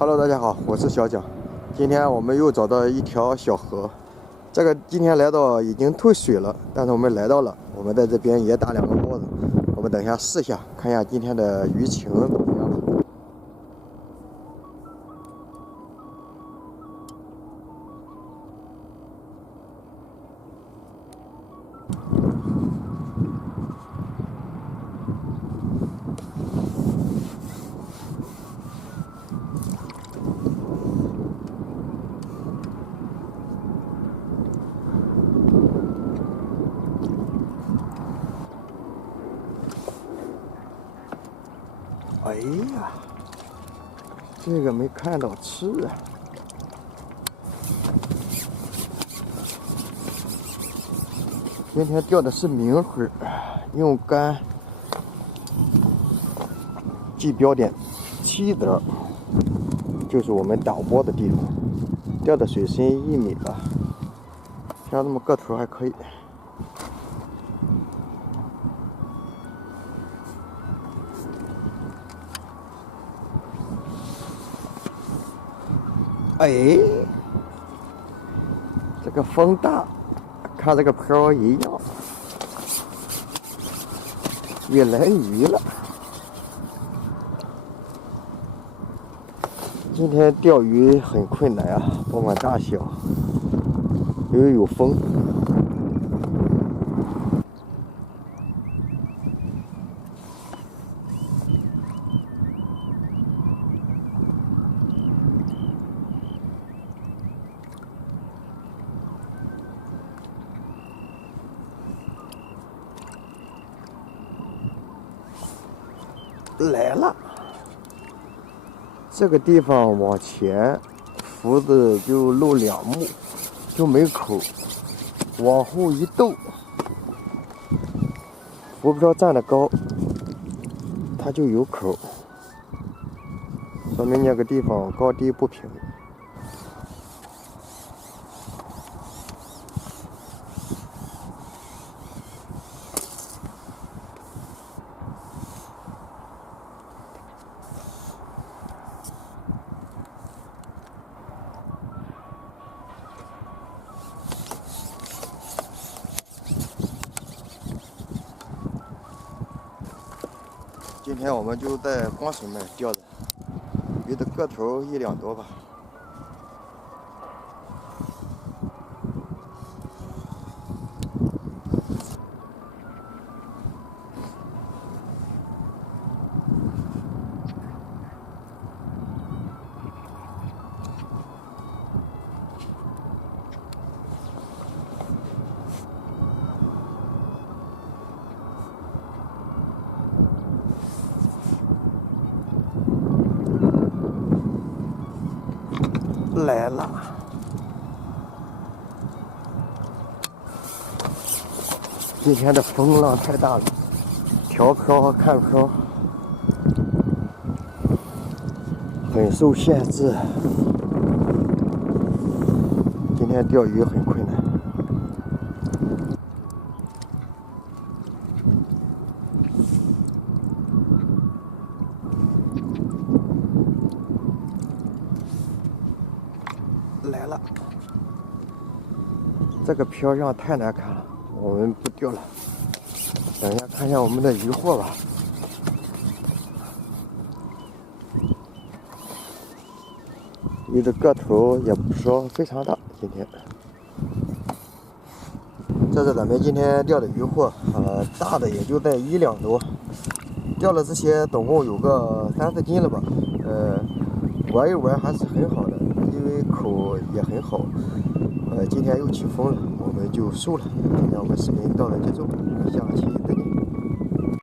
Hello， 大家好，我是小蒋。今天我们又找到一条小河，这个今天来到已经退水了，但是我们来到了，我们在这边也打2个包子。我们等一下试一下，看一下今天的鱼情怎么样。哎呀，这个没看到吃啊！今天钓的是明灰，用竿记标点7德，就是我们打包的地方。钓的水深1米吧，像这么个头还可以。哎，这个风大，看这个漂一样，也来鱼了。今天钓鱼很困难啊，不管大小，因为有风。来了，这个地方往前浮子就露2目，就没口，往后一逗，浮标站得高，它就有口，说明那个地方高低不平。今天我们就在光水面钓的，鱼的个头1两多吧。来了，今天的风浪太大了，调漂和看漂很受限制，今天钓鱼很困难。来了，这个漂样太难看了，我们不钓了。等一下看一下我们的鱼货吧。鱼的个头也不说非常大，今天。这是咱们今天钓的鱼货，大的也就在1两多，钓了这些总共有个3、4斤了吧。玩一玩还是很好的，因为口也很好。今天又起风了，我们就收了。今天我们视频到此结束，下期再见。